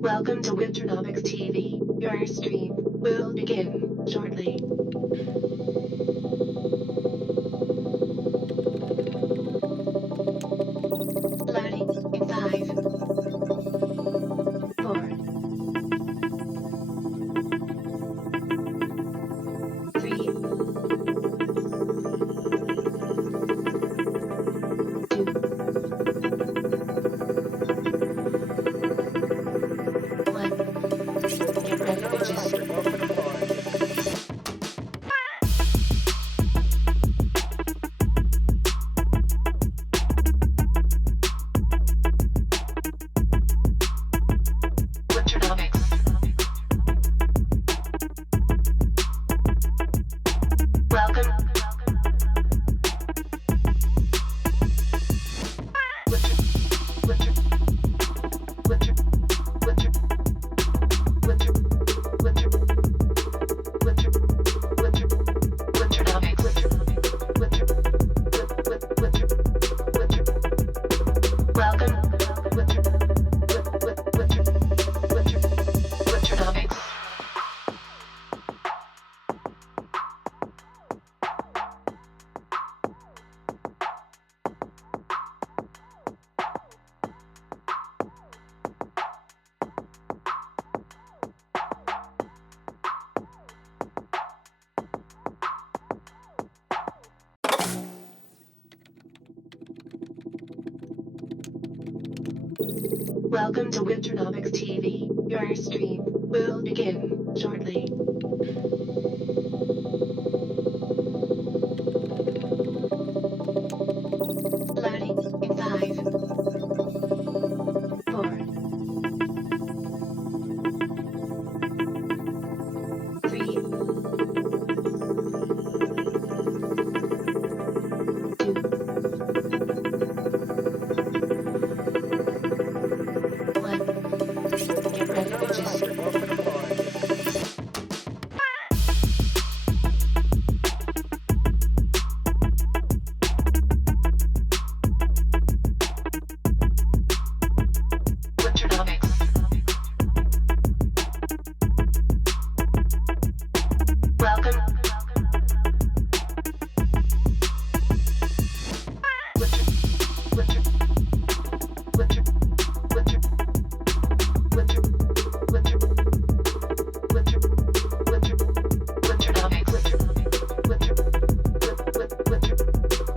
Welcome to Winternomics.eth. Your stream will begin shortly. Loading in 5, 4, 3, 2, 1. Get ready, bitches. Winternomics. Welcome. Winter, winter, winter, winter, winter, winter, winter, winter, Winternomics. Winter, winter, winter. Welcome. Winter, winter, winter, Winternomics. Welcome to Winternomics.eth. Your stream will begin shortly. Loading in 5, 4, 3, 2, 1. Get ready, bitches. Winternomics. Welcome. Winter, winter, winter, winter, winter, winter, winter, winter, Winternomics. Winter, winter,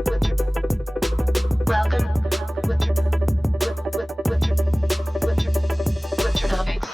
winter. Welcome. Winter, winter, winter, Winternomics.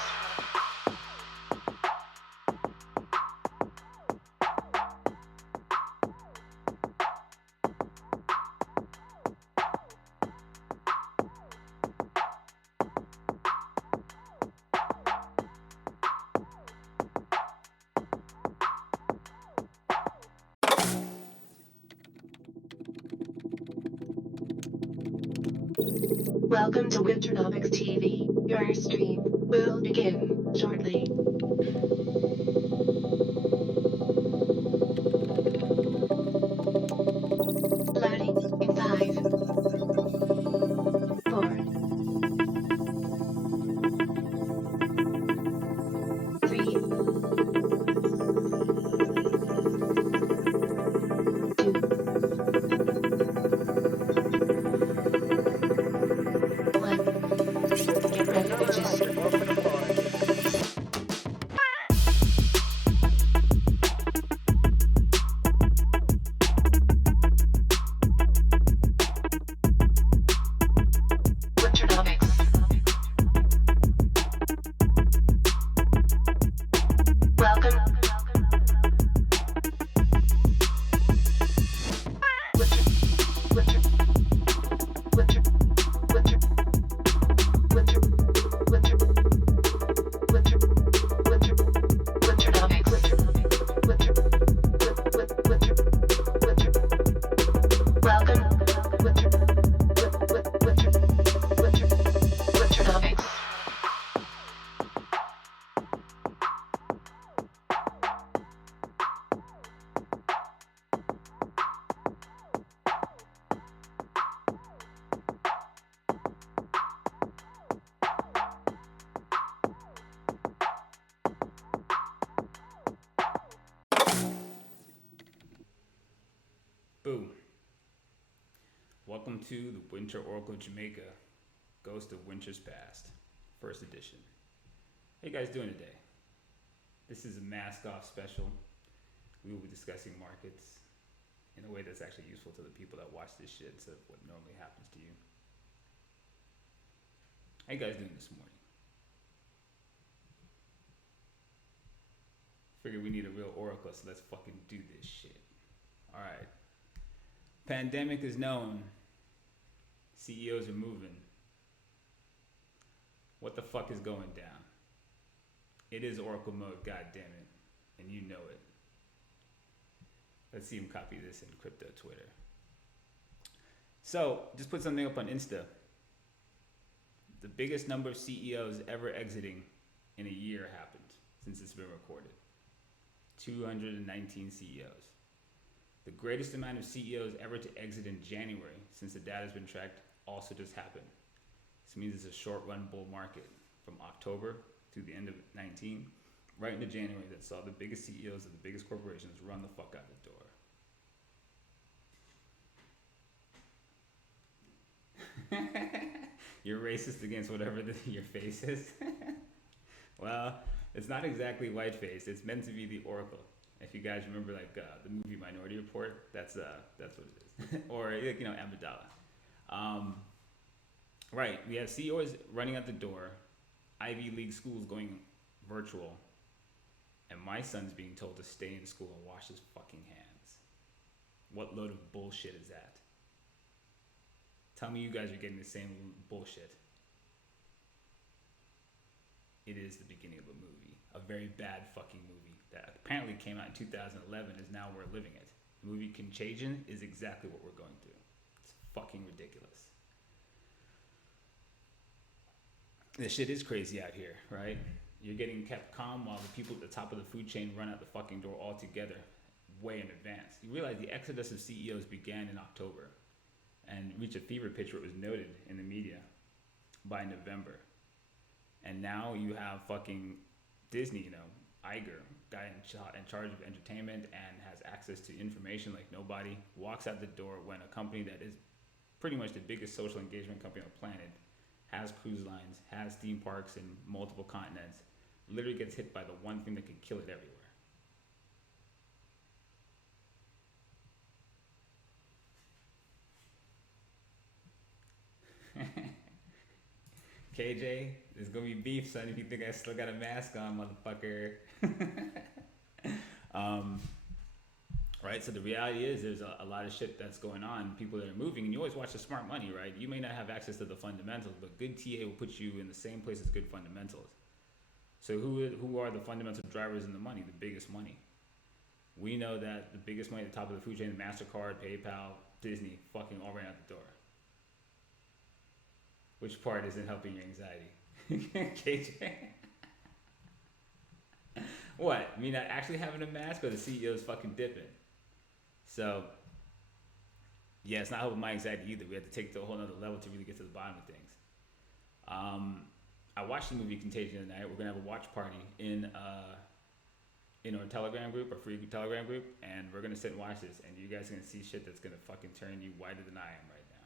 Welcome to Winternomics.eth. Your stream will begin shortly. Loading in 5, 4, 3, 2, 1. Get ready, bitches. Welcome to the Winter Oracle of Jamaica, Ghost of Winter's Past, first edition. How you guys doing today? This is a mask off special. We will be discussing markets in a way that's actually useful to the people that watch this shit instead of what normally happens to you. How you guys doing this morning? Figure we need a real oracle, so let's fucking do this shit. Alright. Pandemic is known. CEOs are moving. What the fuck is going down? It is oracle mode, goddammit. And you know it. Let's see him copy this in crypto Twitter. So, just put something up on Insta. The biggest number of CEOs ever exiting in a year happened since it's been recorded. 219 CEOs. The greatest amount of CEOs ever to exit in January since the data has been tracked also just happened. This means it's a short run bull market from October to the end of 19, right into January, that saw the biggest CEOs of the biggest corporations run the fuck out the door. You're racist against whatever your face is. Well, it's not exactly white-faced. It's meant to be the oracle. If you guys remember, like the movie Minority Report, that's what it is. Or Amidala. Right. We have CEOs running out the door, Ivy League schools going virtual, and my son's being told to stay in school and wash his fucking hands. What load of bullshit is that? Tell me you guys are getting the same bullshit. It is the beginning of a movie. A very bad fucking movie that apparently came out in 2011 is now we're living it. The movie Contagion is exactly what we're going through. It's fucking ridiculous. This shit is crazy out here, right? You're getting kept calm while the people at the top of the food chain run out the fucking door altogether way in advance. You realize the exodus of CEOs began in October and reached a fever pitch where it was noted in the media by November. And now you have fucking Disney, Iger, guy in charge of entertainment and has access to information like nobody, walks out the door when a company that is pretty much the biggest social engagement company on the planet, has cruise lines, has theme parks in multiple continents, literally gets hit by the one thing that could kill it everywhere. KJ, there's gonna be beef, son, if you think I still got a mask on, motherfucker. Right, so the reality is there's a lot of shit that's going on, people that are moving, and you always watch the smart money, right? You may not have access to the fundamentals, but good TA will put you in the same place as good fundamentals. So who are the fundamental drivers in the money, the biggest money? We know that the biggest money at the top of the food chain, MasterCard, PayPal, Disney, fucking all ran out the door. Which part isn't helping your anxiety? KJ? What? Me not actually having a mask, or the CEO's fucking dipping? So, yeah, it's not helping my anxiety either. We have to take it to a whole nother level to really get to the bottom of things. I watched the movie Contagion tonight. We're gonna have a watch party in our Telegram group, our free Telegram group, and we're gonna sit and watch this, and you guys are gonna see shit that's gonna fucking turn you whiter than I am right now.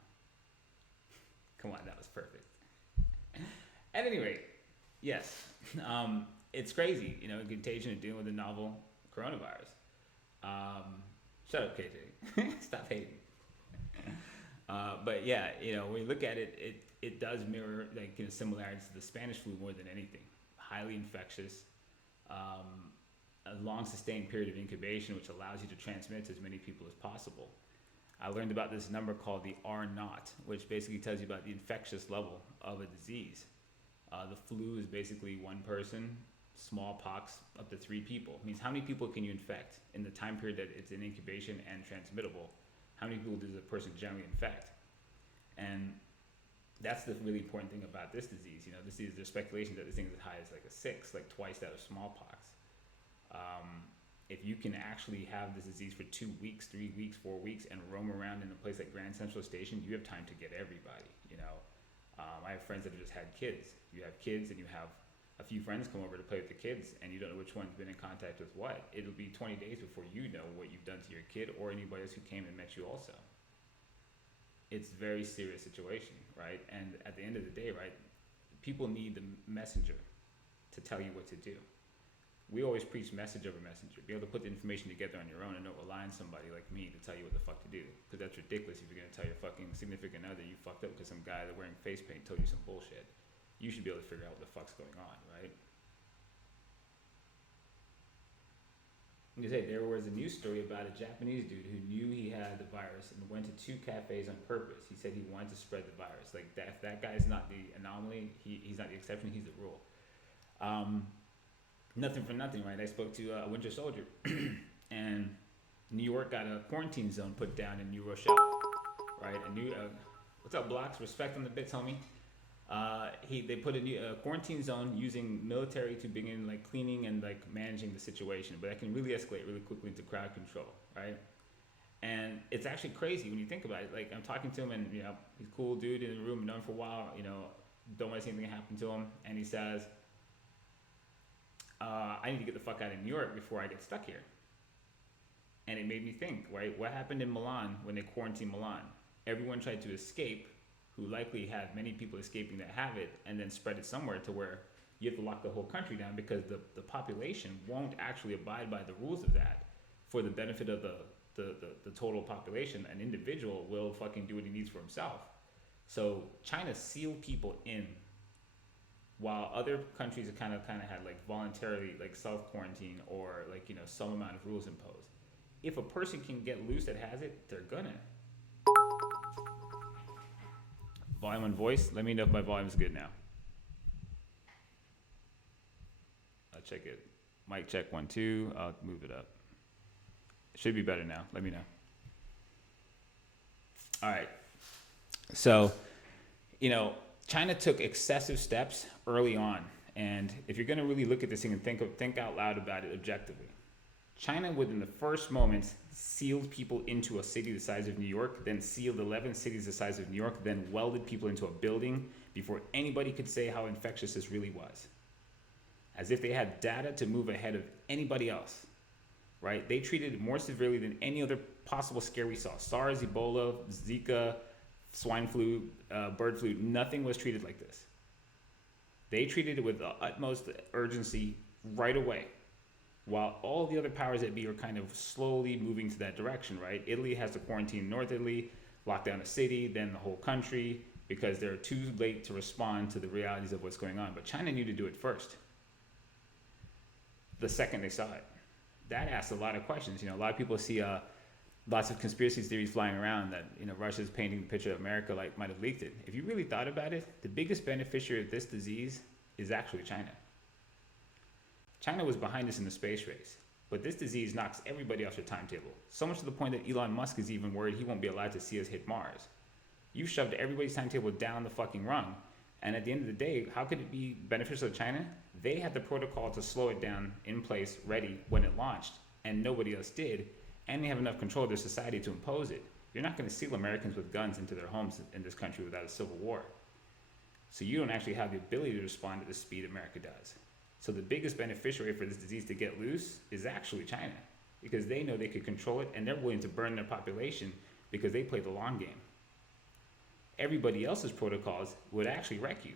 Come on, that was perfect. At any rate, yes, it's crazy, Contagion and dealing with the novel coronavirus. Shut up, KJ. Stop hating. But yeah, when you look at it, it does mirror similarities to the Spanish flu more than anything. Highly infectious, a long sustained period of incubation, which allows you to transmit to as many people as possible. I learned about this number called the R0, which basically tells you about the infectious level of a disease. The flu is basically one person, smallpox up to 3 people. It means how many people can you infect in the time period that it's in incubation and transmittable? How many people does a person generally infect? And that's the really important thing about this disease. There's speculation that this thing is as high as like a 6, like twice that of smallpox. If you can actually have this disease for 2 weeks, 3 weeks, 4 weeks, and roam around in a place like Grand Central Station, you have time to get everybody. I have friends that have just had kids. You have kids, and you have a few friends come over to play with the kids, and you don't know which one's been in contact with what. It'll be 20 days before you know what you've done to your kid or anybody else who came and met you also. it's a very serious situation, right? And at the end of the day, right, people need the messenger to tell you what to do. We always preach message over messenger. Be able to put the information together on your own and not rely on somebody like me to tell you what the fuck to do. Because that's ridiculous if you're going to tell your fucking significant other you fucked up because some guy that wearing face paint told you some bullshit. You should be able to figure out what the fuck's going on, right? You say there was a news story about a Japanese dude who knew he had the virus and went to 2 cafes on purpose. He said he wanted to spread the virus. Like that, if that guy's not the anomaly, he's not the exception, he's the rule. Nothing for nothing, right? I spoke to a Winter Soldier, and New York got a quarantine zone put down in New Rochelle, right? What's up, Blocks? Respect on the bits, homie. They put a quarantine zone using military to begin like cleaning and like managing the situation, but that can really escalate really quickly into crowd control, right? And it's actually crazy when you think about it. Like I'm talking to him, and he's a cool dude in the room, known for a while. Don't want to see anything happen to him, and he says, I need to get the fuck out of New York before I get stuck here. And it made me think, right? What happened in Milan when they quarantined Milan? Everyone tried to escape, who likely had many people escaping that have it, and then spread it somewhere to where you have to lock the whole country down because the population won't actually abide by the rules of that for the benefit of the total population. An individual will fucking do what he needs for himself. So China sealed people in, while other countries have kind of had like voluntarily like self-quarantine or like some amount of rules imposed. If a person can get loose that has it, they're gonna. Volume on voice. Let me know if my volume's good now. I'll check it. Mic check 1 2. I'll move it up. It should be better now. Let me know. All right. So, China took excessive steps early on, and if you're going to really look at this thing and think out loud about it objectively, China within the first moment sealed people into a city the size of New York, then sealed 11 cities the size of New York, then welded people into a building before anybody could say how infectious this really was. As if they had data to move ahead of anybody else, right? They treated it more severely than any other possible scare we saw. SARS, Ebola, Zika, swine flu, bird flu, nothing was treated like this. They treated it with the utmost urgency right away, while all the other powers that be are kind of slowly moving to that direction, right? Italy has to quarantine North Italy, lock down a city, then the whole country, because they're too late to respond to the realities of what's going on. But China knew to do it first, the second they saw it. That asks a lot of questions. A lot of people see lots of conspiracy theories flying around that Russia's painting the picture of America like might have leaked it. If you really thought about it, the biggest beneficiary of this disease is actually China. China was behind us in the space race, but this disease knocks everybody off their timetable. So much to the point that Elon Musk is even worried he won't be allowed to see us hit Mars. You shoved everybody's timetable down the fucking rung, and at the end of the day, how could it be beneficial to China? They had the protocol to slow it down in place, ready when it launched, and nobody else did. And they have enough control of their society to impose it. You're not going to seal Americans with guns into their homes in this country without a civil war. So you don't actually have the ability to respond at the speed America does. So the biggest beneficiary for this disease to get loose is actually China, because they know they could control it, and they're willing to burn their population because they play the long game. Everybody else's protocols would actually wreck you.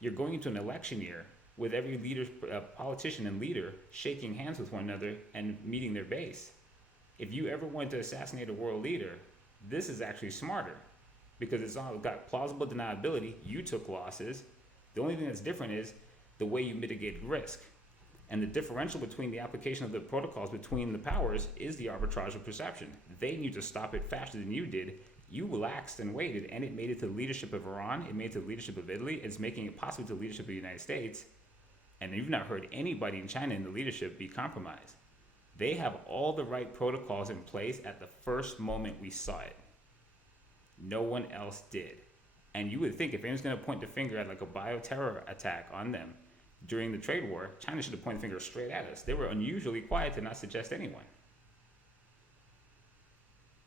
You're going into an election year with every leader, politician and leader shaking hands with one another and meeting their base. If you ever want to assassinate a world leader, this is actually smarter, because it's all got plausible deniability. You took losses. The only thing that's different is the way you mitigate risk. And the differential between the application of the protocols between the powers is the arbitrage of perception. They knew to stop it faster than you did. You relaxed and waited, and it made it to the leadership of Iran. It made it to the leadership of Italy. It's making it possible to the leadership of the United States. And you've not heard anybody in China in the leadership be compromised. They have all the right protocols in place at the first moment we saw it. No one else did. And you would think if anyone's going to point the finger at like a bioterror attack on them during the trade war, China should have pointed the finger straight at us. They were unusually quiet to not suggest anyone.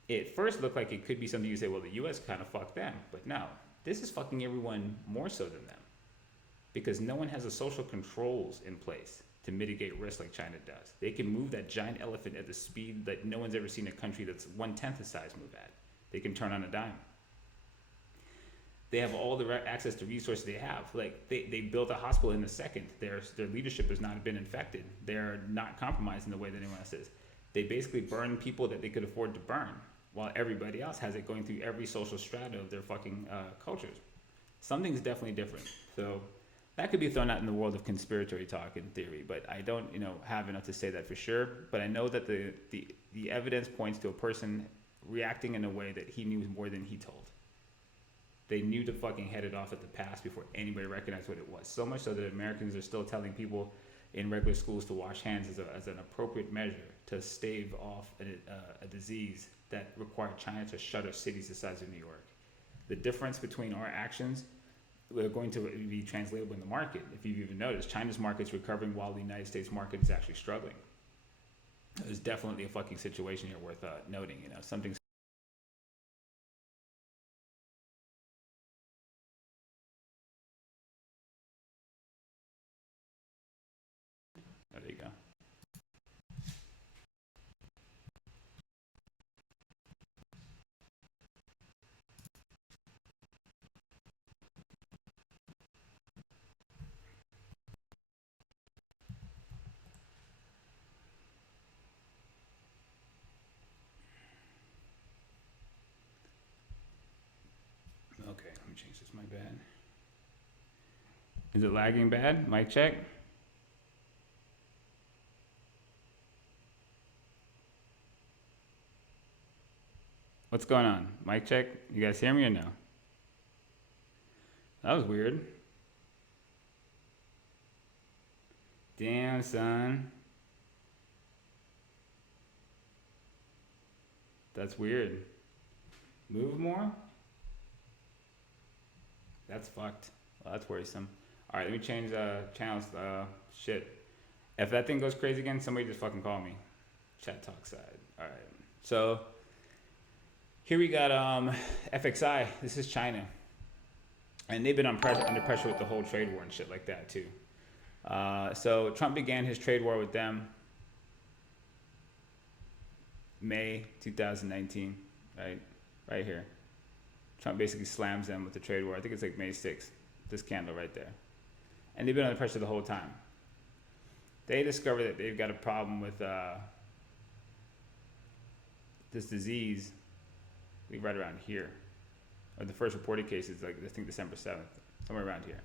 It first looked like it could be something you say, well, the US kind of fucked them. But no, this is fucking everyone more so than them, because no one has the social controls in place to mitigate risk like China does. They can move that giant elephant at the speed that no one's ever seen a country that's 1/10 the size move at. They can turn on a dime. They have all the access to resources they have. Like they built a hospital in a second. Their leadership has not been infected. They're not compromised in the way that anyone else is. They basically burn people that they could afford to burn, while everybody else has it going through every social strata of their fucking cultures. Something's definitely different. So that could be thrown out in the world of conspiratory talk in theory, but I don't, have enough to say that for sure. But I know that the evidence points to a person reacting in a way that he knew more than he told. They knew to fucking head it off at the pass before anybody recognized what it was. So much so that Americans are still telling people in regular schools to wash hands as an appropriate measure to stave off a disease that required China to shutter cities the size of New York. The difference between our actions are going to be translatable in the market. If you've even noticed, China's market's recovering while the United States market is actually struggling. There's definitely a fucking situation here worth noting. Something's. Oh, there you go. Okay, let me change this. My bad. Is it lagging bad? Mic check. What's going on? Mic check. You guys hear me or no? That was weird. Damn, son. That's weird. Move more? That's fucked. Well, that's worrisome. All right, let me change channels. Shit. If that thing goes crazy again, somebody just fucking call me. Chat talk side. All right. So here we got FXI. This is China, and they've been under pressure with the whole trade war and shit like that too. So Trump began his trade war with them May 2019, right here. Trump basically slams them with the trade war. I think it's like May 6th, this candle right there. And they've been under pressure the whole time. They discovered that they've got a problem with this disease right around here. Or the first reported case is I think December 7th, somewhere around here.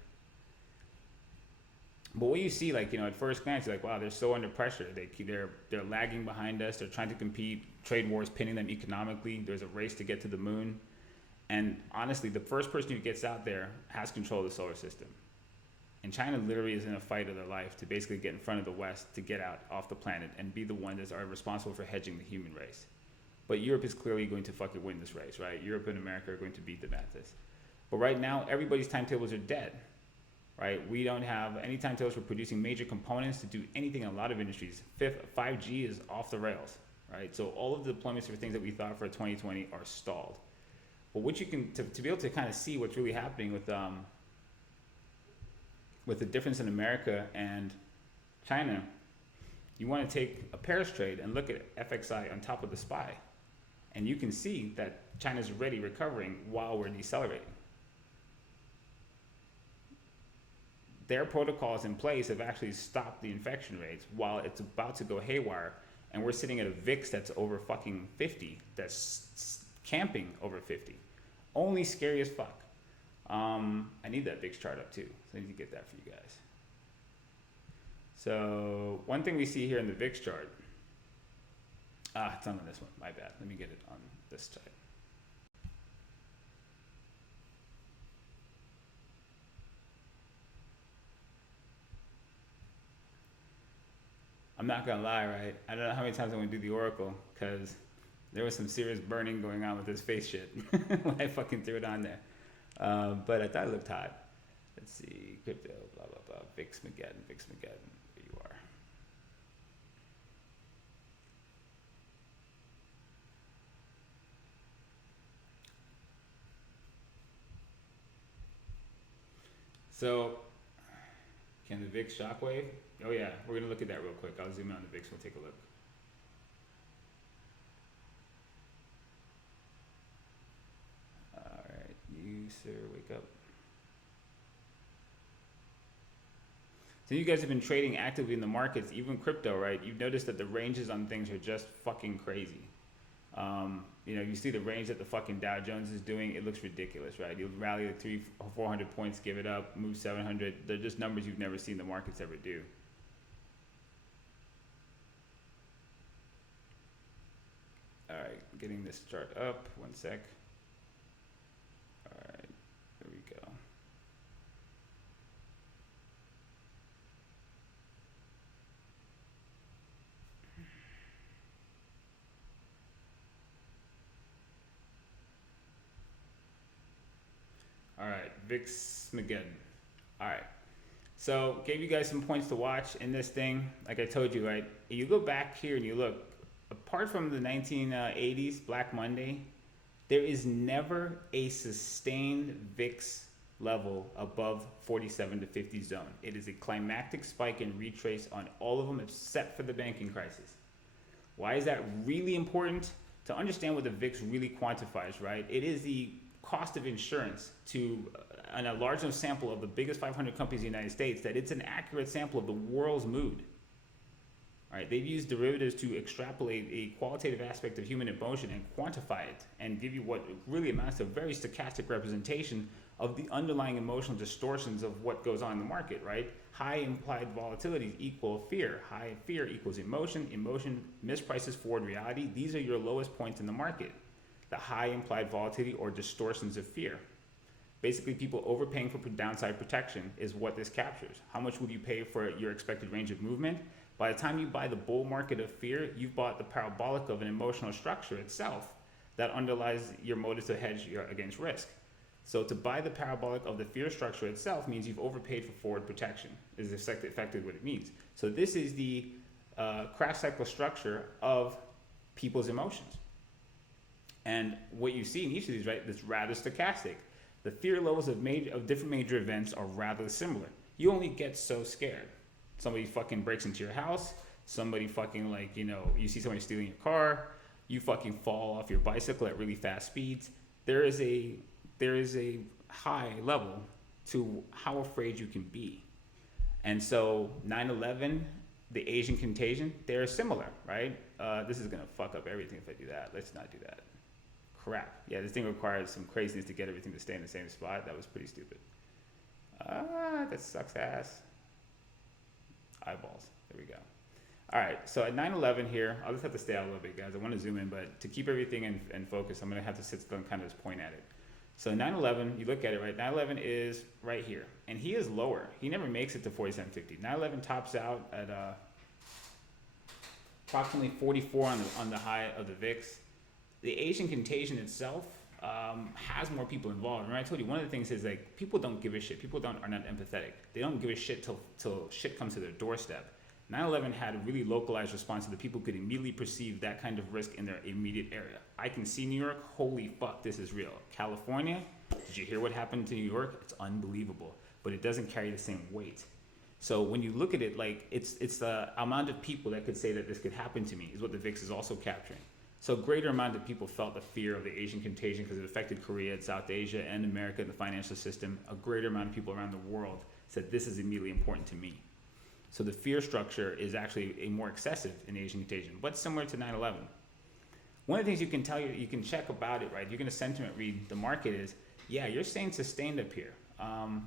But what you see, at first glance, you're like, wow, they're so under pressure. They're lagging behind us. They're trying to compete. Trade wars pinning them economically. There's a race to get to the moon. And honestly, the first person who gets out there has control of the solar system. And China literally is in a fight of their life to basically get in front of the West to get out off the planet and be the one that's responsible for hedging the human race. But Europe is clearly going to fucking win this race, right? Europe and America are going to beat them at this. But right now, everybody's timetables are dead, right? We don't have any timetables for producing major components to do anything in a lot of industries. 5G is off the rails, right? So all of the deployments for things that we thought for 2020 are stalled. But what you can, to be able to kind of see what's really happening with the difference in America and China, you want to take a pairs trade and look at FXI on top of the SPY. And you can see that China's already recovering while we're decelerating. Their protocols in place have actually stopped the infection rates while it's about to go haywire. And we're sitting at a VIX that's over fucking 50, that's camping over 50. Only scary as fuck. I need that VIX chart up too, so I need to get that for you guys. So one thing we see here in the VIX chart, it's on this one, my bad. Let me get it on this side. I'm not gonna lie, right? I don't know how many times I'm gonna do the Oracle, because there was some serious burning going on with this face shit when I fucking threw it on there. But I thought it looked hot. Let's see, crypto, blah, blah, blah, VIX Mageddon, there you are. So, can the VIX shockwave? Oh yeah, we're gonna look at that real quick. I'll zoom out on the VIX, we'll take a look. Alright, you sir, wake up. So you guys have been trading actively in the markets, even crypto, right? You've noticed that the ranges on things are just fucking crazy. You see the range that the fucking Dow Jones is doing, it looks ridiculous, right? You'll rally like 400 points, give it up, move 700. They're just numbers you've never seen the markets ever do. All right, getting this chart up, 1 sec. All right, there we go. All right, VIX Mageddon. All right, so gave you guys some points to watch in this thing. Like I told you, right? You go back here and you look, apart from the 1980s, Black Monday, there is never a sustained VIX level above 47 to 50 zone. It is a climactic spike and retrace on all of them except for the banking crisis. Why is that really important? To understand what the VIX really quantifies, right? It is the cost of insurance to on a large enough sample of the biggest 500 companies in the United States that it's an accurate sample of the world's mood. All right, they've used derivatives to extrapolate a qualitative aspect of human emotion and quantify it and give you what really amounts to a very stochastic representation of the underlying emotional distortions of what goes on in the market, right? High implied volatility equal fear. High fear equals emotion. Emotion misprices forward reality. These are your lowest points in the market. The high implied volatility or distortions of fear. Basically, people overpaying for downside protection is what this captures. How much would you pay for your expected range of movement? By the time you buy the bull market of fear, you've bought the parabolic of an emotional structure itself that underlies your motives to hedge against risk. So to buy the parabolic of the fear structure itself means you've overpaid for forward protection, is effectively what it means. So this is the crash cycle structure of people's emotions. And what you see in each of these, right, is rather stochastic. The fear levels of different major events are rather similar. You only get so scared. Somebody fucking breaks into your house. Somebody fucking you see somebody stealing your car. You fucking fall off your bicycle at really fast speeds. There is a high level to how afraid you can be. And so 9/11, the Asian contagion, they're similar, right? This is gonna fuck up everything if I do that. Let's not do that. Crap. Yeah, this thing required some craziness to get everything to stay in the same spot. That was pretty stupid. That sucks ass. Eyeballs. There we go. All right, so at 9/11 here, I'll just have to stay out a little bit, guys. I want to zoom in, but to keep everything in focus, I'm going to have to sit still and kind of just point at it. So 9/11, you look at it, right? 9/11 is right here, and he is lower. He never makes it to 47.50. 9/11 tops out at approximately 44 on the high of the VIX. The Asian contagion itself has more people involved. Remember, I told you one of the things is like people don't give a shit. People are not empathetic. They don't give a shit till shit comes to their doorstep. 9/11 had a really localized response so that people could immediately perceive that kind of risk in their immediate area. I can see New York. Holy fuck, this is real. California, did you hear what happened to New York? It's unbelievable, but it doesn't carry the same weight. So when you look at it, like it's the amount of people that could say that this could happen to me is what the VIX is also capturing. So a greater amount of people felt the fear of the Asian contagion because it affected Korea, South Asia, and America, the financial system. A greater amount of people around the world said this is immediately important to me. So the fear structure is actually a more excessive in Asian contagion, but similar to 9/11. One of the things you can check about it, right? You're going to sentiment read the market is, yeah, you're staying sustained up here.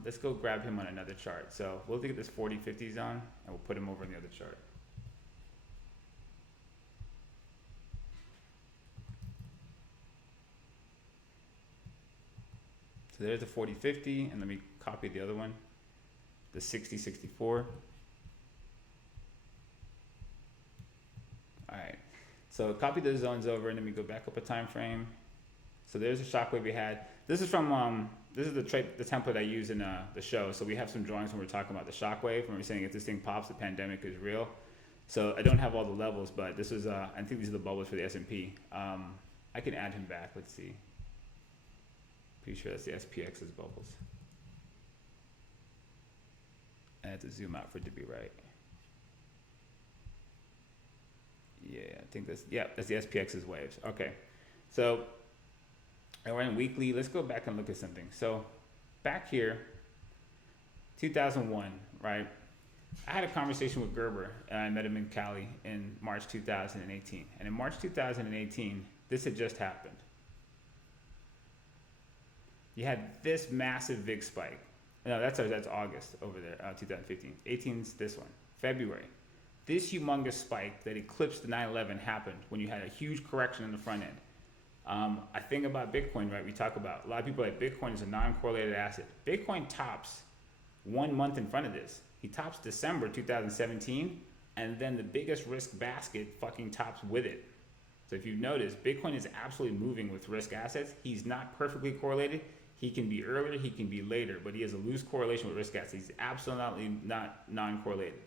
Let's go grab him on another chart. So we'll look at this 40-50 zone, and we'll put him over in the other chart. So there's the 40-50, and let me copy the other one, the 60-64. All right, so copy those zones over, and then we go back up a time frame. So there's a shockwave we had. This is from this is the template I use in the show. So we have some drawings when we're talking about the shockwave, when we're saying if this thing pops, the pandemic is real. So I don't have all the levels, but this is I think these are the bubbles for the S&P. I can add him back. Let's see. Pretty sure that's the SPX's bubbles. I have to zoom out for it to be right. Yeah, I think that's the SPX's waves. Okay, so I went weekly. Let's go back and look at something. So back here, 2001, right? I had a conversation with Gerber. And I met him in Cali in March 2018. And in March 2018, this had just happened. You had this massive VIX spike. No, that's August over there, 2015. 18's this one, February. This humongous spike that eclipsed the 9/11 happened when you had a huge correction in the front end. I think about Bitcoin, right? We talk about, a lot of people are like, Bitcoin is a non-correlated asset. Bitcoin tops 1 month in front of this. He tops December 2017, and then the biggest risk basket fucking tops with it. So if you notice, Bitcoin is absolutely moving with risk assets. He's not perfectly correlated. He can be earlier, he can be later, but he has a loose correlation with risk assets. He's absolutely not non-correlated.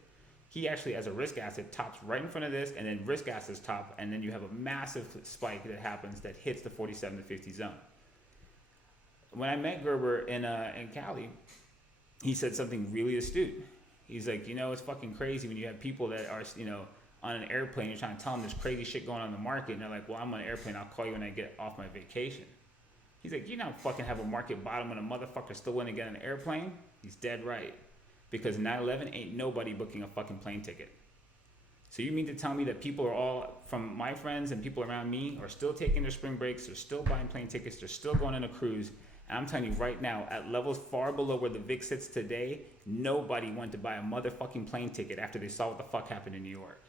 He actually, as a risk asset, tops right in front of this, and then risk assets top, and then you have a massive spike that happens that hits the 47 to 50 zone. When I met Gerber in Cali, he said something really astute. He's like, it's fucking crazy when you have people that are, on an airplane, you're trying to tell them there's crazy shit going on in the market, and they're like, well, I'm on an airplane, I'll call you when I get off my vacation. He's like, you don't fucking have a market bottom when a motherfucker still want to get on an airplane? He's dead right. Because 9/11 ain't nobody booking a fucking plane ticket. So you mean to tell me that people are all, from my friends and people around me, are still taking their spring breaks, they're still buying plane tickets, they're still going on a cruise, and I'm telling you right now, at levels far below where the VIX sits today, nobody went to buy a motherfucking plane ticket after they saw what the fuck happened in New York.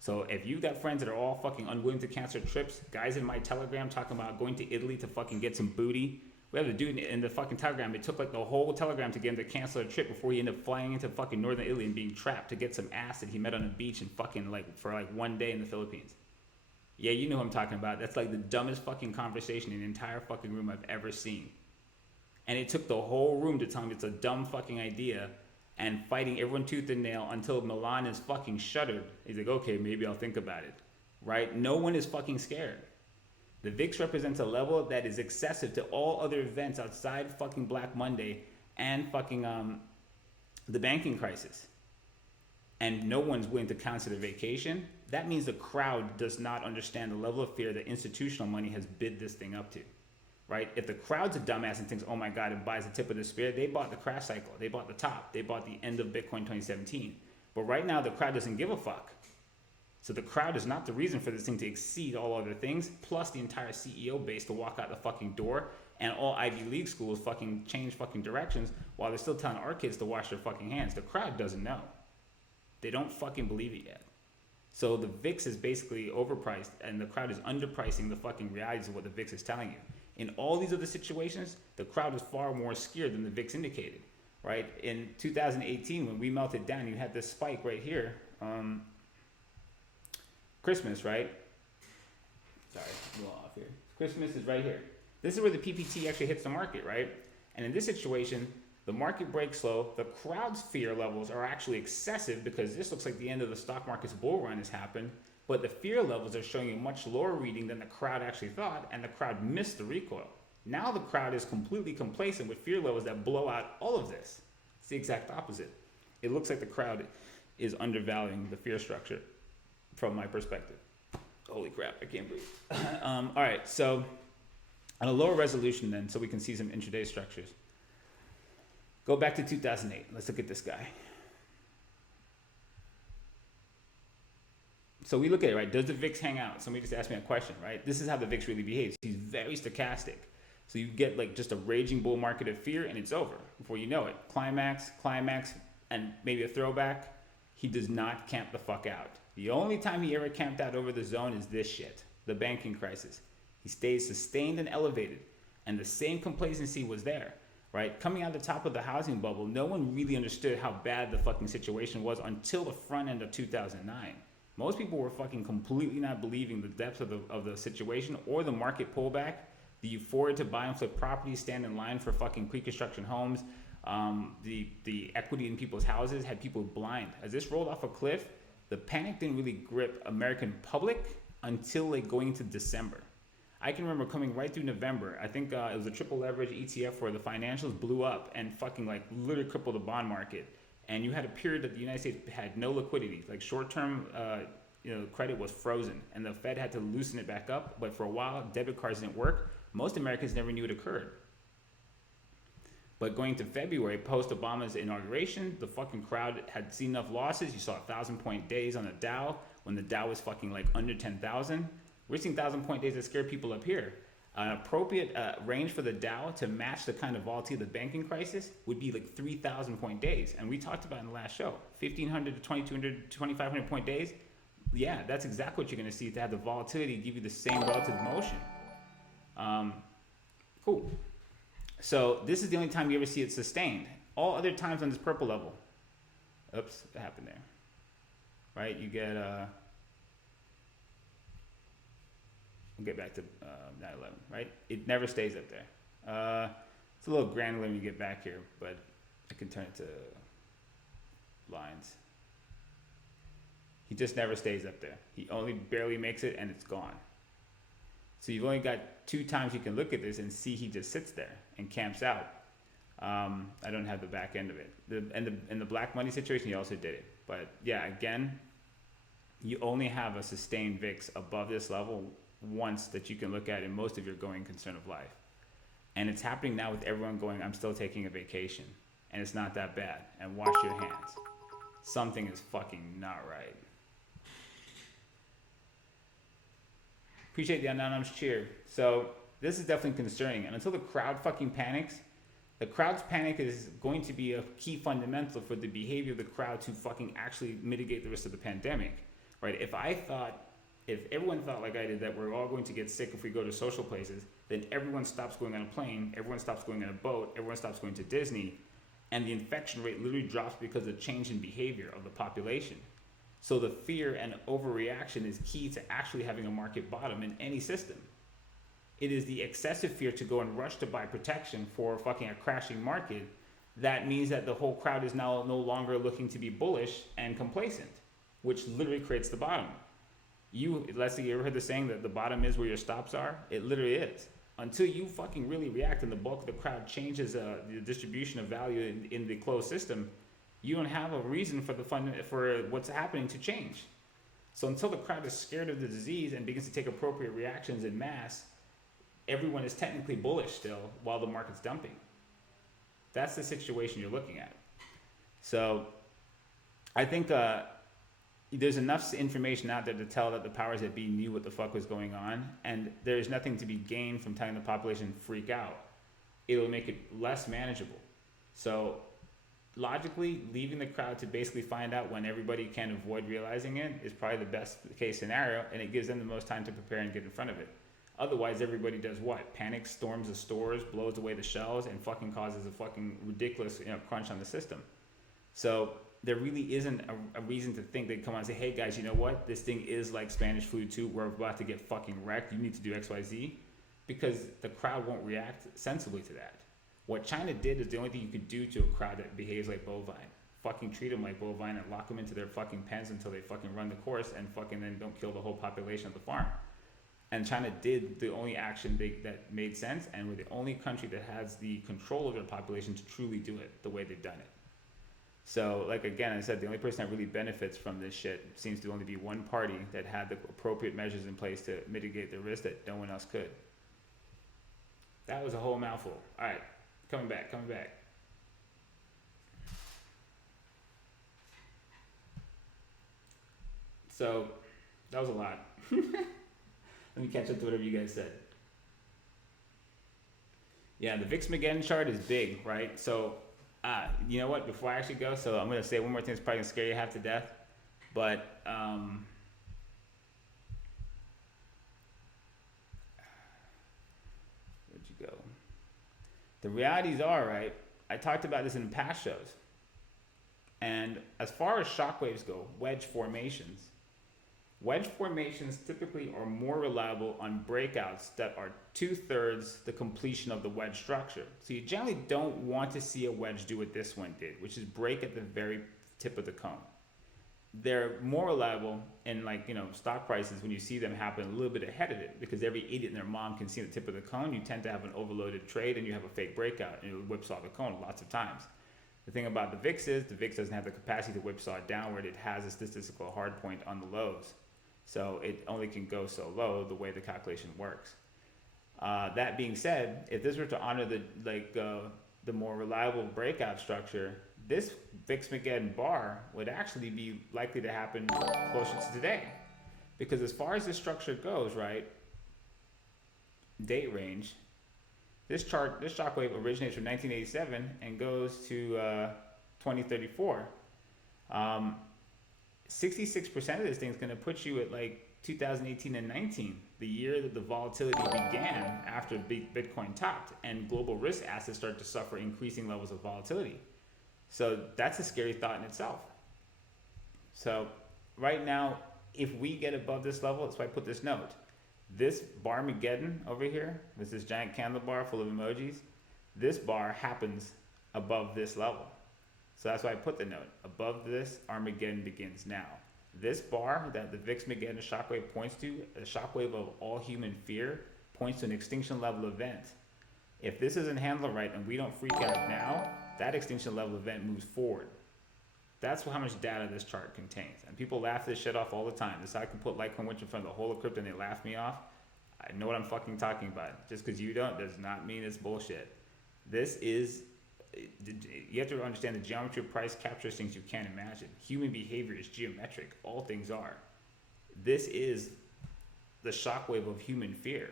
So if you've got friends that are all fucking unwilling to cancel trips, guys in my Telegram talking about going to Italy to fucking get some booty. We have a dude in the fucking Telegram. It took like the whole Telegram to get him to cancel a trip before he ended up flying into fucking northern Italy and being trapped to get some ass that he met on a beach and fucking for 1 day in the Philippines. Yeah, you know what I'm talking about. That's like the dumbest fucking conversation in the entire fucking room I've ever seen. And it took the whole room to tell him it's a dumb fucking idea, and fighting everyone tooth and nail until Milan is fucking shuttered. He's like, okay, maybe I'll think about it, right? No one is fucking scared. The VIX represents a level that is excessive to all other events outside fucking Black Monday and fucking the banking crisis. And no one's willing to cancel their vacation. That means the crowd does not understand the level of fear that institutional money has bid this thing up to. Right? If the crowd's a dumbass and thinks, oh my God, it buys the tip of the spear, they bought the crash cycle. They bought the top. They bought the end of Bitcoin 2017. But right now, the crowd doesn't give a fuck. So the crowd is not the reason for this thing to exceed all other things, plus the entire CEO base to walk out the fucking door, and all Ivy League schools fucking change fucking directions while they're still telling our kids to wash their fucking hands. The crowd doesn't know. They don't fucking believe it yet. So the VIX is basically overpriced, and the crowd is underpricing the fucking realities of what the VIX is telling you. In all these other situations, the crowd is far more scared than the VIX indicated, right? In 2018, when we melted down, you had this spike right here. Christmas, right? Sorry, I'm a little off here. Christmas is right here. This is where the PPT actually hits the market, right? And in this situation, the market breaks low. The crowd's fear levels are actually excessive because this looks like the end of the stock market's bull run has happened. But the fear levels are showing a much lower reading than the crowd actually thought, and the crowd missed the recoil. Now the crowd is completely complacent with fear levels that blow out all of this. It's the exact opposite. It looks like the crowd is undervaluing the fear structure from my perspective. Holy crap, I can't breathe. All right, so on a lower resolution then, so we can see some intraday structures. Go back to 2008. Let's look at this guy. So we look at it, right? Does the VIX hang out? Somebody just asked me a question, right? This is how the VIX really behaves. He's very stochastic. So you get like just a raging bull market of fear and it's over before you know it. Climax, and maybe a throwback. He does not camp the fuck out. The only time he ever camped out over the zone is this shit, the banking crisis. He stays sustained and elevated, and the same complacency was there, right? Coming out the top of the housing bubble, no one really understood how bad the fucking situation was until the front end of 2009. Most people were fucking completely not believing the depth of the situation or the market pullback, the euphoria to buy and flip properties, stand in line for fucking pre-construction homes, the equity in people's houses had people blind. As this rolled off a cliff, the panic didn't really grip American public until like going into December. I can remember coming right through November. I think it was a triple leverage ETF where the financials blew up and fucking like literally crippled the bond market. And you had a period that the United States had no liquidity. Like short-term credit was frozen, and the Fed had to loosen it back up. But for a while, debit cards didn't work. Most Americans never knew it occurred. But going to February, post Obama's inauguration, the fucking crowd had seen enough losses. You saw 1,000-point days on the Dow when the Dow was fucking like under 10,000. We're seeing 1,000-point days that scare people up here. An appropriate range for the Dow to match the kind of volatility of the banking crisis would be like 3,000-point days. And we talked about in the last show, 1,500 to 2,200, 2,500-point days. Yeah, that's exactly what you're going to see to have the volatility give you the same relative motion. Cool. So this is the only time you ever see it sustained. All other times on this purple level. Oops, what happened there? Right, you get, we'll get back to 9/11, right? It never stays up there. It's a little granular when you get back here, but I can turn it to lines. He just never stays up there. He only barely makes it and it's gone. So you've only got 2 times you can look at this and see he just sits there and camps out. I don't have the back end of it. In the black money situation, he also did it. But yeah, again, you only have a sustained VIX above this level once that you can look at in most of your going concern of life. And it's happening now with everyone going, I'm still taking a vacation. And it's not that bad. And wash your hands. Something is fucking not right. Appreciate the anonymous cheer. So this is definitely concerning. And until the crowd fucking panics, the crowd's panic is going to be a key fundamental for the behavior of the crowd to fucking actually mitigate the risk of the pandemic, right? If everyone thought like I did that we're all going to get sick if we go to social places, then everyone stops going on a plane, everyone stops going on a boat, everyone stops going to Disney, and the infection rate literally drops because of change in behavior of the population. So the fear and overreaction is key to actually having a market bottom in any system. It is the excessive fear to go and rush to buy protection for fucking a crashing market that means that the whole crowd is now no longer looking to be bullish and complacent, which literally creates the bottom. Leslie, you ever heard the saying that the bottom is where your stops are? It literally is. Until you fucking really react and the bulk of the crowd changes the distribution of value in the closed system, you don't have a reason for for what's happening to change. So until the crowd is scared of the disease and begins to take appropriate reactions in mass, everyone is technically bullish still while the market's dumping. That's the situation you're looking at. So I think there's enough information out there to tell that the powers that be knew what the fuck was going on, and there's nothing to be gained from telling the population freak out. It'll make it less manageable. So logically, leaving the crowd to basically find out when everybody can avoid realizing it is probably the best case scenario, and it gives them the most time to prepare and get in front of it. Otherwise, everybody does what? Panics, storms the stores, blows away the shelves, and fucking causes a fucking ridiculous crunch on the system. So there really isn't a reason to think they'd come on and say, hey guys, you know what? This thing is like Spanish flu too. We're about to get fucking wrecked. You need to do X, Y, Z. Because the crowd won't react sensibly to that. What China did is the only thing you could do to a crowd that behaves like bovine. Fucking treat them like bovine and lock them into their fucking pens until they fucking run the course and fucking then don't kill the whole population of the farm. And China did the only action that made sense, and we're the only country that has the control of their population to truly do it the way they've done it. So, like again, I said, the only person that really benefits from this shit seems to only be one party that had the appropriate measures in place to mitigate the risk that no one else could. That was a whole mouthful. All right, coming back. So, that was a lot. Let me catch up to whatever you guys said. Yeah, the VIX-Mageddon chart is big, right? So, you know what? Before I actually go, so I'm going to say one more thing that's probably going to scare you half to death. But, where'd you go? The realities are, right? I talked about this in past shows. And as far as shockwaves go, wedge formations typically are more reliable on breakouts that are 2/3 the completion of the wedge structure. So you generally don't want to see a wedge do what this one did, which is break at the very tip of the cone. They're more reliable in stock prices when you see them happen a little bit ahead of it, because every idiot and their mom can see the tip of the cone. You tend to have an overloaded trade and you have a fake breakout and it whipsaw the cone lots of times. The thing about the VIX is the VIX doesn't have the capacity to whipsaw it downward. It has a statistical hard point on the lows. So it only can go so low the way the calculation works. That being said, if this were to honor the more reliable breakout structure, this VIX McGinn bar would actually be likely to happen closer to today. Because as far as this structure goes, right, date range, this shockwave originates from 1987 and goes to 2034. 66% of this thing is going to put you at like 2018 and 19, the year that the volatility began after Bitcoin topped and global risk assets start to suffer increasing levels of volatility. So that's a scary thought in itself. So right now, if we get above this level, that's why I put this note. This Barmageddon over here, with this giant candle bar full of emojis, this bar happens above this level. So that's why I put the note. Above this, Armageddon begins now. This bar that the VIX McGinn shockwave points to, a shockwave of all human fear, points to an extinction level event. If this isn't handled right and we don't freak out now, that extinction level event moves forward. That's how much data this chart contains. And people laugh this shit off all the time. This I can put Litecoin Winch in front of the whole of crypto and they laugh me off. I know what I'm fucking talking about. Just because you don't does not mean it's bullshit. This is, you have to understand the geometry of price captures things you can't imagine. Human behavior is geometric. All things are. This is the shockwave of human fear.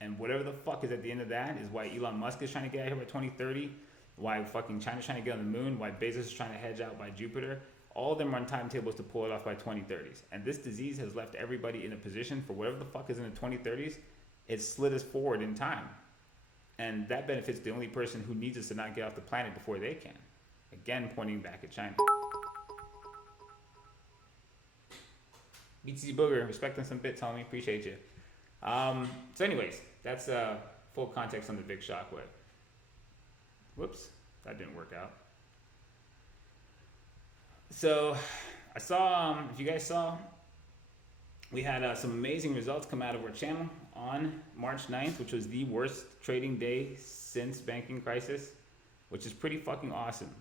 And whatever the fuck is at the end of that is why Elon Musk is trying to get out here by 2030, why fucking China's trying to get on the moon, why Bezos is trying to hedge out by Jupiter. All of them are on timetables to pull it off by 2030s. And this disease has left everybody in a position for whatever the fuck is in the 2030s, it slid us forward in time. And that benefits the only person who needs us to not get off the planet before they can. Again, pointing back at China. BTC Booger, respecting some bits, homie. Appreciate you. So anyways, that's full context on the big shockwave. Whoops, that didn't work out. So I saw, if you guys saw, we had some amazing results come out of our channel on March 9th, which was the worst trading day since banking crisis, which is pretty fucking awesome.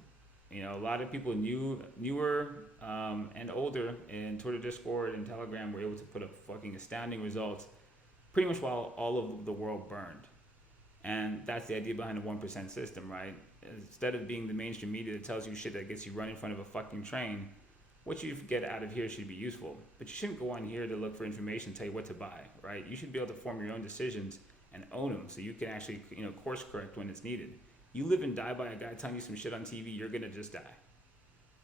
You know, a lot of people newer and older in Twitter, Discord, and Telegram were able to put up fucking astounding results pretty much while all of the world burned. And that's the idea behind the 1% system, right? Instead of being the mainstream media that tells you shit that gets you run in front of a fucking train, what you get out of here should be useful. But you shouldn't go on here to look for information, tell you what to buy, right? You should be able to form your own decisions and own them so you can actually, course correct when it's needed. You live and die by a guy telling you some shit on TV, you're gonna just die,